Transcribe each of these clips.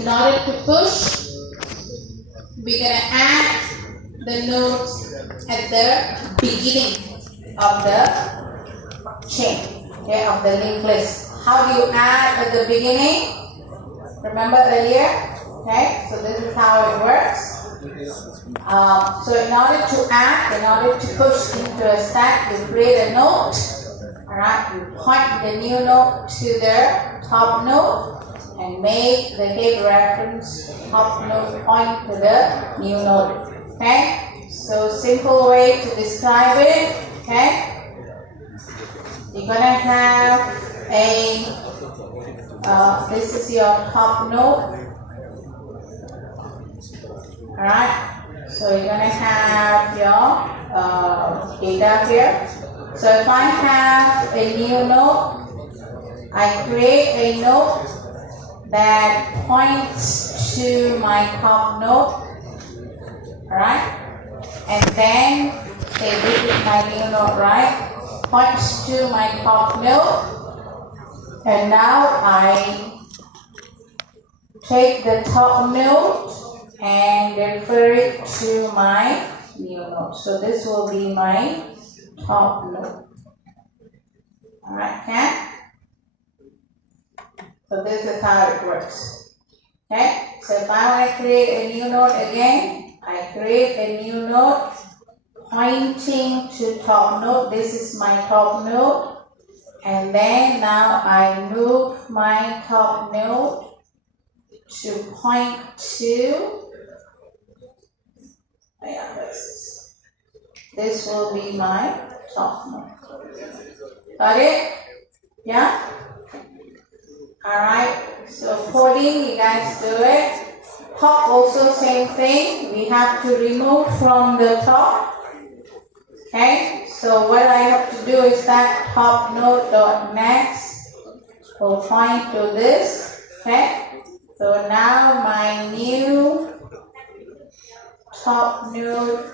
in order to push, we're going to add the notes at the beginning of the chain, okay, of the linked list. How do you add at the beginning? Remember earlier? Okay, so this is how it works. So in order to add, in order to push into a stack, you create a node. Alright, you point the new node to the top node and make the head reference top node point to the new node. Okay, so simple way to describe it. Okay, you're gonna have a this is your top node. Alright, so you're gonna have your data here. So if I have a new node, I create a node that points to my top node. Alright, and then say this is my new node, right? Points to my top node, and now I take the top node and refer it to my new node. So this will be my top node. Alright, okay? So this is how it works. Okay? So if I want to create a new node again, I create a new node pointing to top node. This is my top node. And then now I move my top node to point to, this will be my top node. Got it? Yeah? Alright, so coding, you guys do it. Top also same thing. We have to remove from the top. Okay, so what I have to do is that top node dot next will point to this. Okay, so now my new top node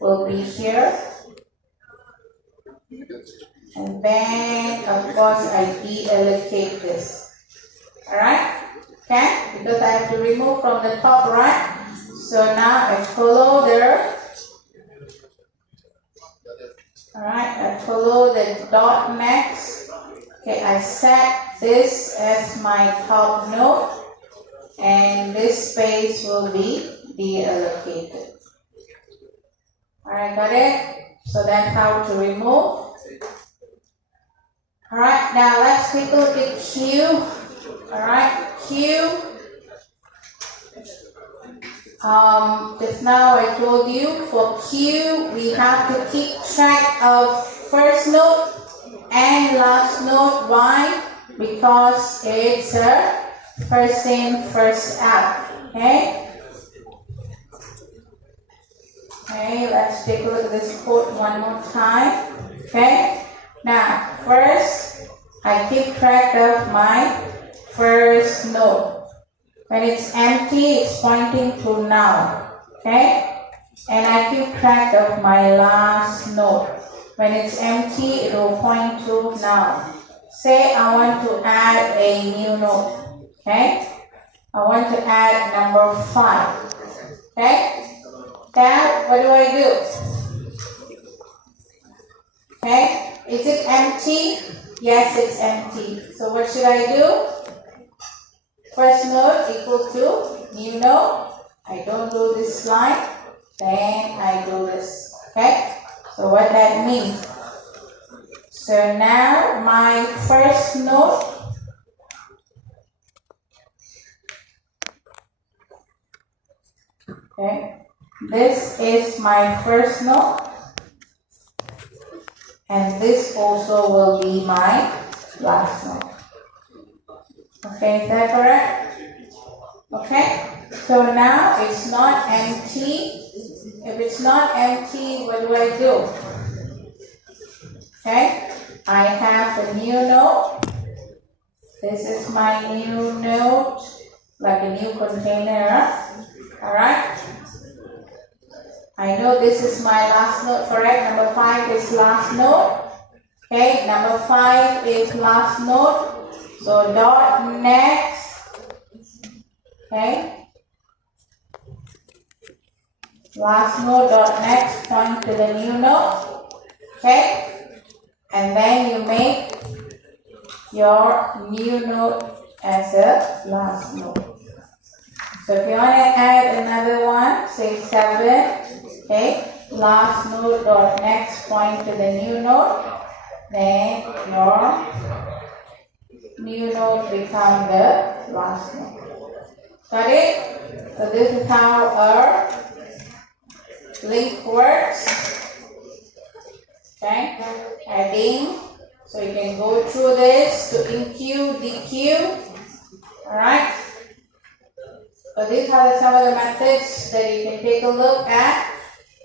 will be here, and then of course I deallocate this. Alright, okay, because I have to remove from the top, right? So now I follow the I follow the dot next. Okay, I set this as my top node, and this space will be deallocated. Alright, got it? So that's how to remove. Alright, now let's take a look at Q. Alright, Q. Just now I told you for Q we have to keep track of first node and last node. Why? Because it's a first in, first out. Okay? Okay, let's take a look at this code one more time. Okay? Now, first I keep track of my first node. When it's empty, it's pointing to now. Okay? And I keep track of my last node. When it's empty, it will point to now. Say I want to add a new node. Okay? I want to add number 5. Okay? Now, what do I do? Okay? Is it empty? Yes, it's empty. So what should I do? First node equal to new node. I don't do this line. Then I do this. Okay? So what that means? So now my first node okay, this is my first node, and this also will be my last node. Okay, is that correct? Okay, so now it's not empty. If it's not empty, what do I do? Okay, I have a new node. This is my new node, like a new container. Alright, I know this is my last node, correct? Number 5 is last node. Okay, number 5 is last node. So dot next Okay. Last node dot next point to the new node. Okay. And then you make your new node as a last node. So if you want to add another one, say 7, okay, last node dot next point to the new node, then your new node become the last node. Got it? So this is how our link works. Okay, adding. So you can go through this to enqueue, dequeue. Alright. So these are some of the methods that you can take a look at.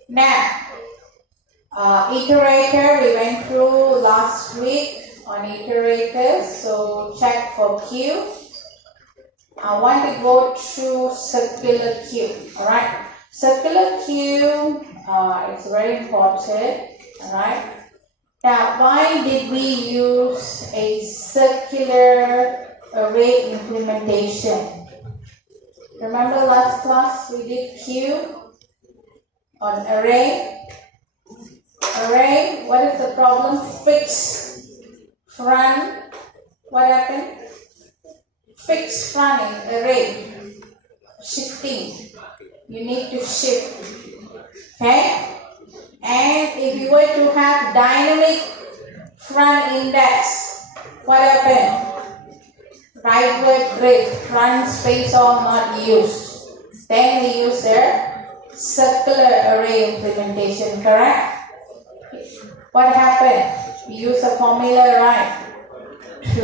Now, iterator, we went through last week on iterators. So check for queue. I want to go through circular queue. Alright. Circular queue, it's very important. Alright. Now, why did we use a circular array implementation? Remember last class we did queue on array. Array, what is the problem? Fixed front. What happened? Fixed front in array. Shifting. You need to shift. Okay? And if you were to have dynamic front index, what happened? Rightward grid, front space all not used. Then we use the circular array implementation, correct? What happened? We use a formula, right, to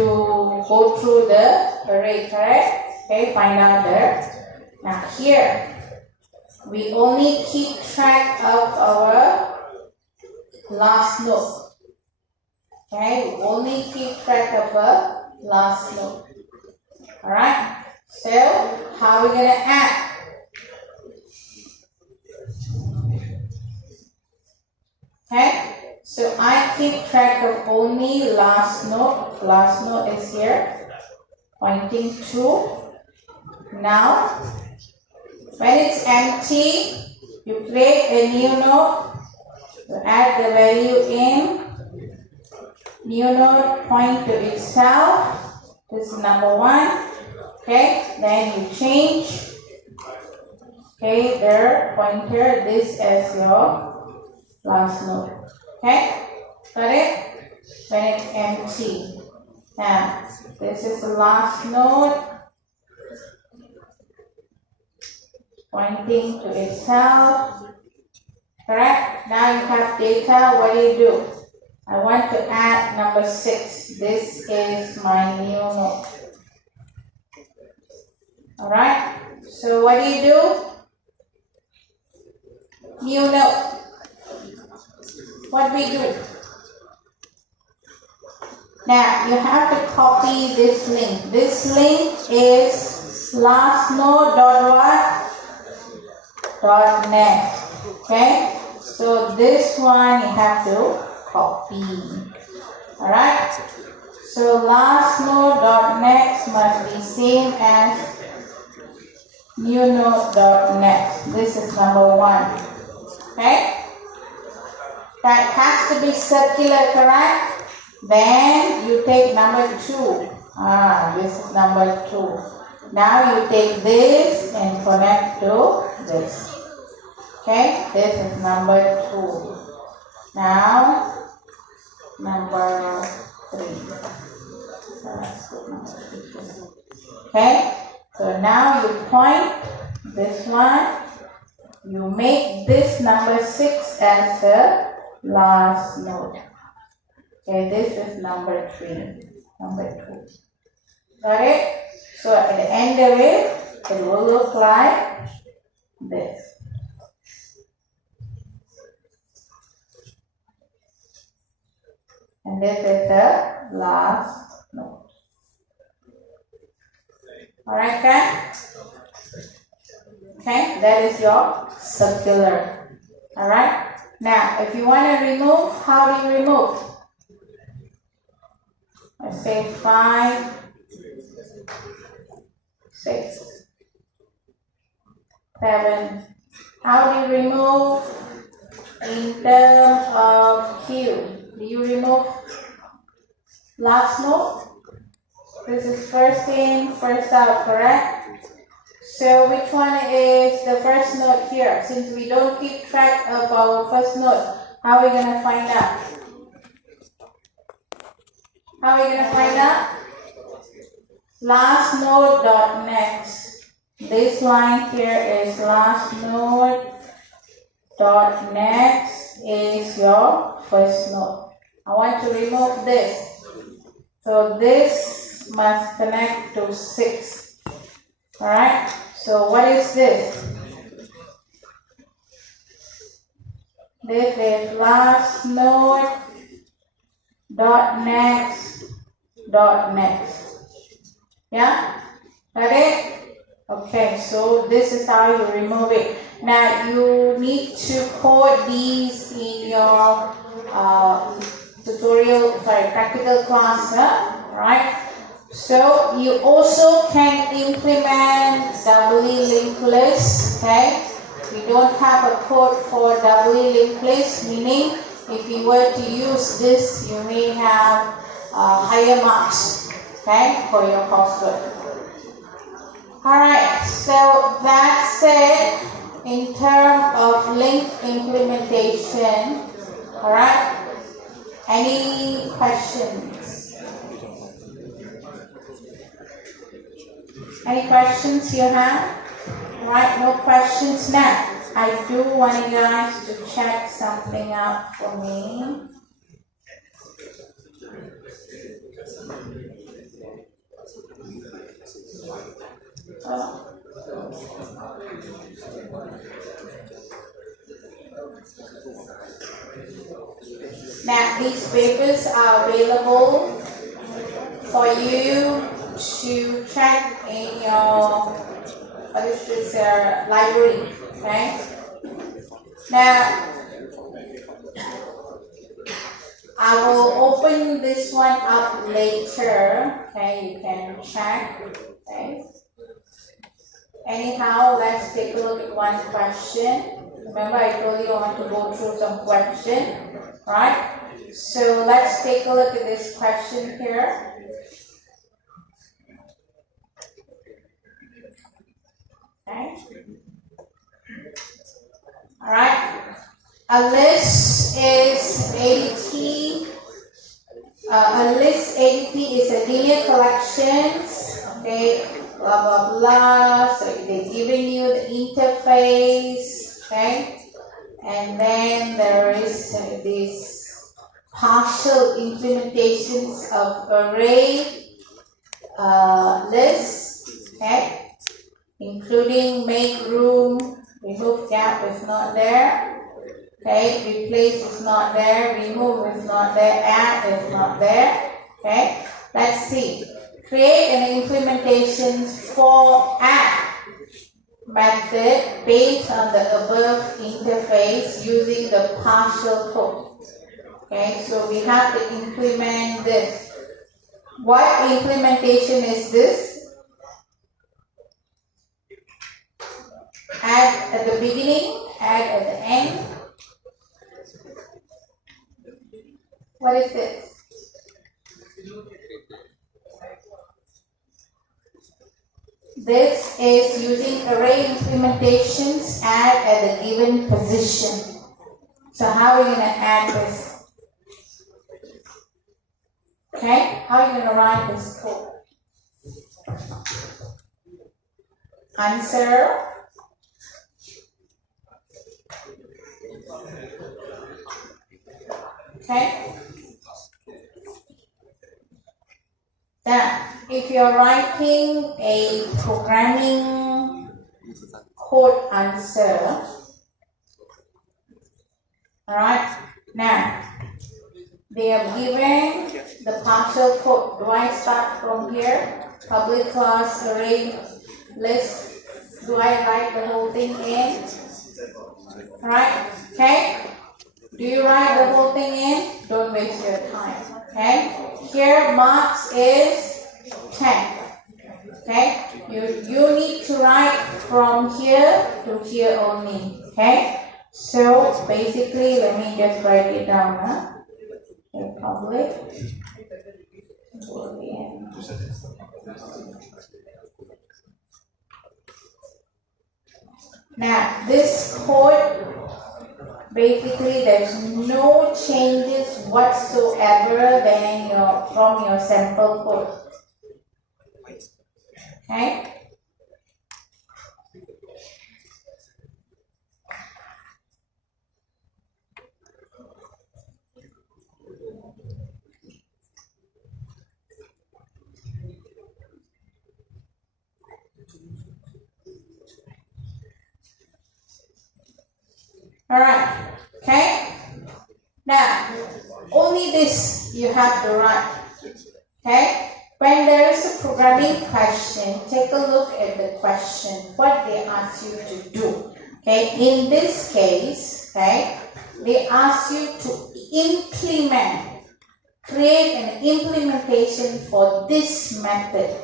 go through the array, correct? Okay, find out there. Now here, we only keep track of our last node. Okay, we only keep track of our last node. Alright, so how are we going to add? Okay, so I keep track of only last node. Last node is here, pointing to. Now, when it's empty, you create a new node. You add the value in. New node point to itself. This is number 1. Okay, then you change, okay, their pointer, this as your last node. Okay, got it? When it's empty. Now, this is the last node, pointing to itself. Correct? Now you have data, what do? I want to add number 6. This is my new node. Alright, so what do? New node. What we do? Now, you have to copy this link. This link is last node dot what? Dot next. Okay, so this one you have to copy. Alright, so last node dot next must be same as new node dot next. This is number 1. Okay? That has to be circular, correct? Then you take number 2. This is number 2. Now you take this and connect to this. Okay? This is number 2. Now, number 3. So let's put number 3. Okay? So now you point this one, you make this number 6 as the last node. Okay, this is number 3, number 2. Got it? So at the end of it, it will look like this. And this is the last node. Alright, guys? Okay, that is your circular. Alright? Now, if you want to remove, how do you remove? Let's say 5, 6. 7. How do you remove in terms of Q? Do you remove last node? This is first in, first out, correct? So which one is the first node here? Since we don't keep track of our first node, how are we going to find out? How are we going to find out? Last node dot next. This line here is last node dot next is your first node. I want to remove this. So this must connect to 6. Alright, so what is this? This is last node dot next dot next. Yeah? Got it? Okay, so this is how you remove it. Now you need to code these in your practical class, right? So you also can implement doubly linked list, okay? We don't have a code for doubly linked list, meaning if you were to use this, you may have higher marks, okay, for your coursework. Alright, so that's it in terms of link implementation. Alright, any questions? Any questions you have? Right, no questions now. I do want you guys to check something out for me. Now these papers are available for you to check in your library, okay? Now I will open this one up later, okay? You can check, okay? Anyhow, let's take a look at one question. Remember, I told you I want to go through some question, right? So let's take a look at this question here. Okay. All right. A list is ADT. A list ADT is a linear collections. Okay. Blah blah blah. So they're giving you the interface. Okay. And then there is this partial implementations of array lists. Okay. Including make room, remove gap is not there, okay, replace is not there, remove is not there, add is not there, okay. Let's see. Create an implementation for add method based on the above interface using the partial code. Okay, so we have to implement this. What implementation is this? Add at the beginning, add at the end. What is this? This is using array implementations, add at the given position. So how are you going to add this? Okay, how are you going to write this code? Answer. Okay. Then, if you're writing a programming code answer, alright, now they are given the partial code. Do I start from here? Public class array list. Do I write the whole thing in? Alright, okay? Do you write the whole thing in? Don't waste your time, okay? Here, marks is 10, okay? You need to write from here to here only. Okay, so basically, let me just write it down. The public Boolean. Now, this code, basically, there's no changes whatsoever from your sample code. Okay? Alright, okay? Now, only this you have to write. Okay? When there is a programming question, take a look at the question, what they ask you to do. Okay? In this case, okay, they ask you to create an implementation for this method.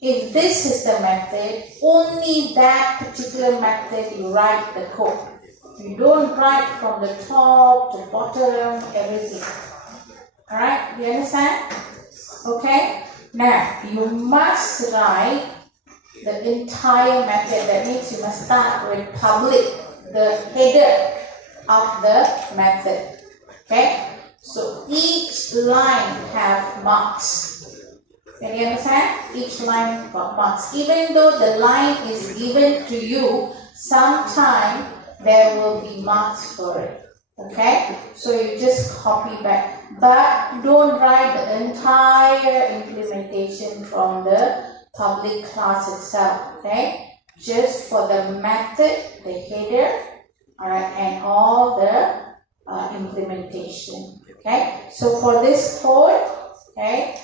If this is the method, only that particular method you write the code. You don't write from the top to bottom, everything. Alright, you understand? Okay? Now, you must write the entire method. That means you must start with public, the header of the method. Okay? So, each line have marks. Can you understand? Each line got marks. Even though the line is given to you, sometime there will be marks for it. Okay? So you just copy back. But don't write the entire implementation from the public class itself. Okay? Just for the method, the header, alright, and all the implementation. Okay? So for this code, okay,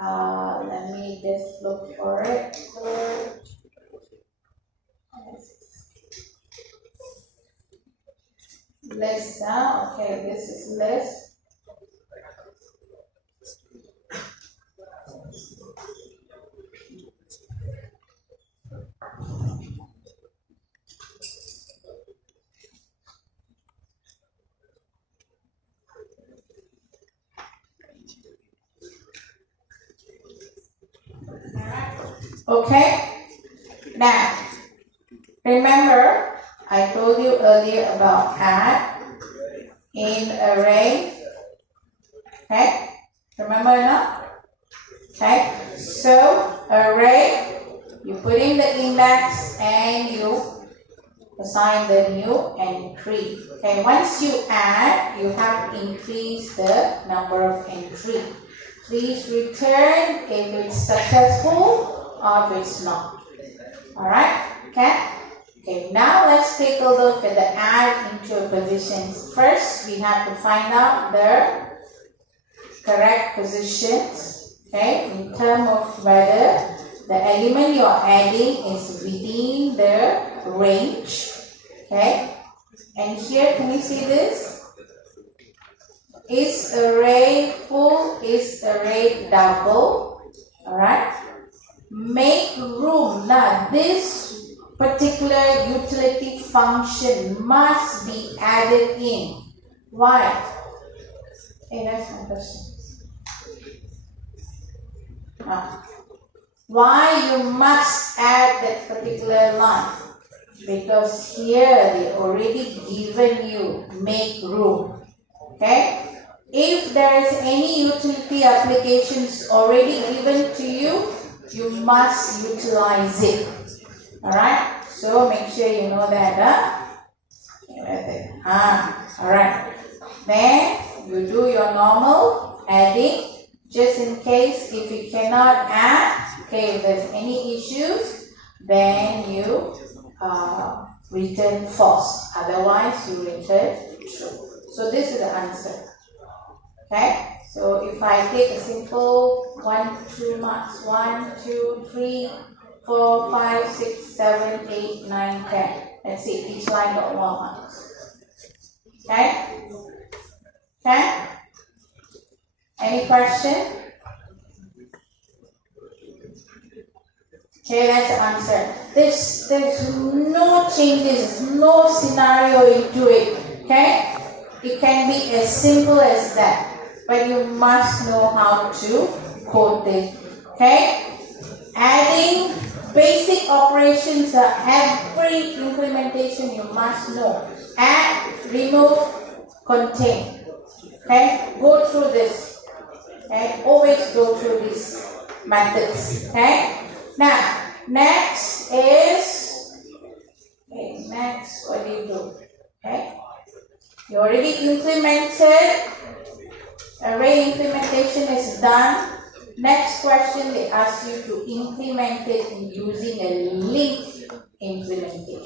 let me just look for it. List, okay, this is list. Okay, now remember I told you earlier about add in array. Okay, remember now? Okay, so array, you put in the index and you assign the new entry. Okay, once you add, you have to increase the number of entry. Please return if it's successful or if it's not. Alright, okay? Okay, now let's take a look at the add into positions. First, we have to find out the correct positions, okay, in terms of whether the element you're adding is within the range, okay? And here, can you see this? Is array full, is array double, alright? Make room. Now, this particular utility function must be added in. Why? Hey, that's my question. Why you must add that particular line? Because here they already given you make room. Okay? If there is any utility applications already given to you, you must utilize it. Alright? So make sure you know that. Alright. Then you do your normal adding. Just in case if you cannot add, okay, if there's any issues, then you return false. Otherwise, you return true. So this is the answer. Okay? So if I take a simple 1, 2 marks, 1, 2, 3, 4, 5, 6, 7, 8, 9, 10. Let's see, each line got 1 marks. Okay? Okay? Any question? Okay, that's the answer. There's no changes, no scenario into it. Okay, it can be as simple as that, but you must know how to code this. Okay, adding basic operations are every implementation you must know. Add, remove, contain. Okay, go through this. Okay, always go through these methods. Okay, now next is next what do you do? Okay, you already implemented. Array implementation is done. Next question, they ask you to implement it using a link implementation.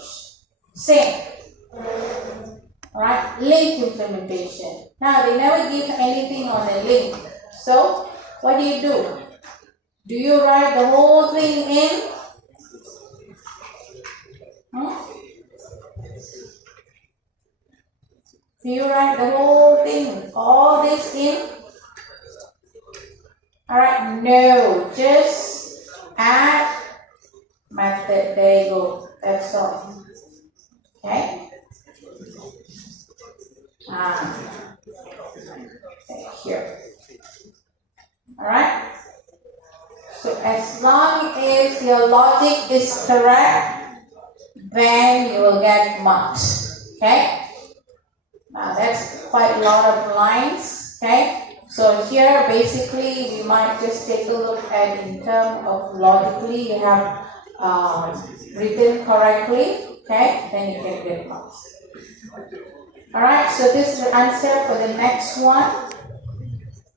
Same. Alright, link implementation. Now, they never give anything on a link. So, what do? Do you write the whole thing in? Do you write the whole thing, all this in? Alright, no, just add method. There you go. That's all. Okay? Here. Alright? So as long as your logic is correct, then you will get marks. Okay? Now that's quite a lot of lines. Okay? So here basically we might just take a look at in terms of logically you have written correctly, okay, then you can get marks. Alright, so this is the answer for the next one.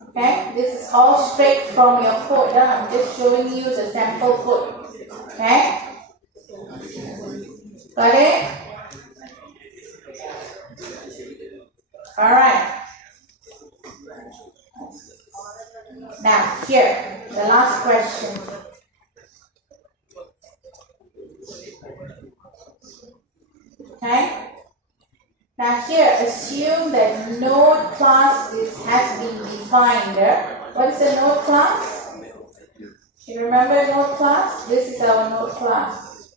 Okay, this is all straight from your code. I'm just showing you the sample code. Okay, got it? Alright. Now, here, the last question. Okay? Now here, assume that node class has been defined. What is a node class? You remember node class? This is our node class.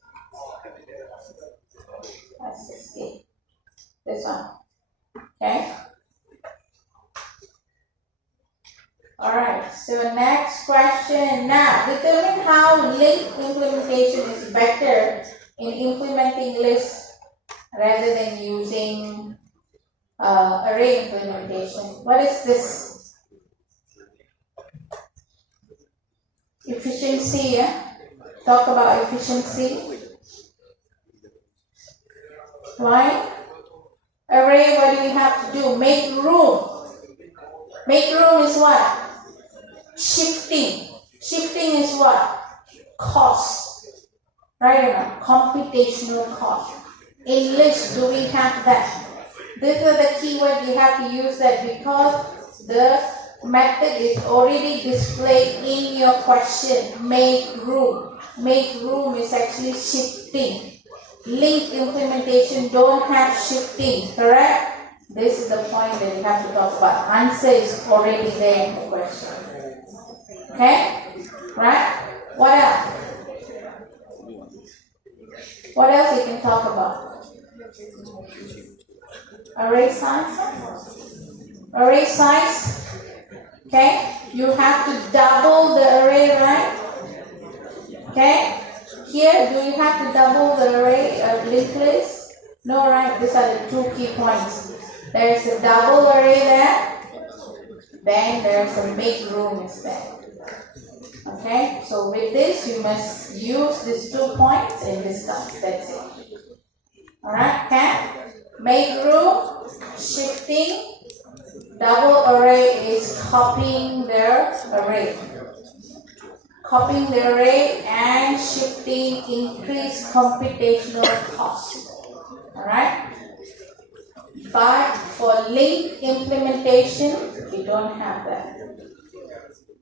Let's see. This one. Okay? Alright, so next question. Now, determine how link implementation is better in implementing lists rather than using array implementation. What is this? Efficiency, yeah? Talk about efficiency. Why? Array, what do we have to do? Make room. Make room is what? Shifting. Shifting is what? Cost. Right or not? Computational cost. In list, do we have that? This is the keyword you have to use that because the method is already displayed in your question. Make room. Make room is actually shifting. Link implementation don't have shifting, correct? This is the point that you have to talk about. Answer is already there in the question. Okay? Right? What else? What else you can talk about? Array size? Array size? Okay? You have to double the array, right? Okay? Here, do you have to double the array of linked list? No, right? These are the two key points. There's a double array there. Then there's a make room is there. Okay? So with this, you must use these 2 points and discuss. That's it. Alright? Okay? Make room, shifting, double array is copying their array. Copying the array and shifting increase computational cost. Alright? But for link implementation, you don't have that.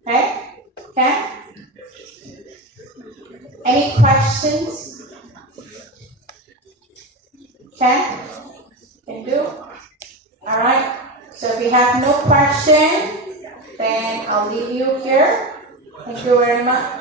Okay? Okay? Any questions? Okay? Can do? Alright? So if you have no question, then I'll leave you here. Thank you very much.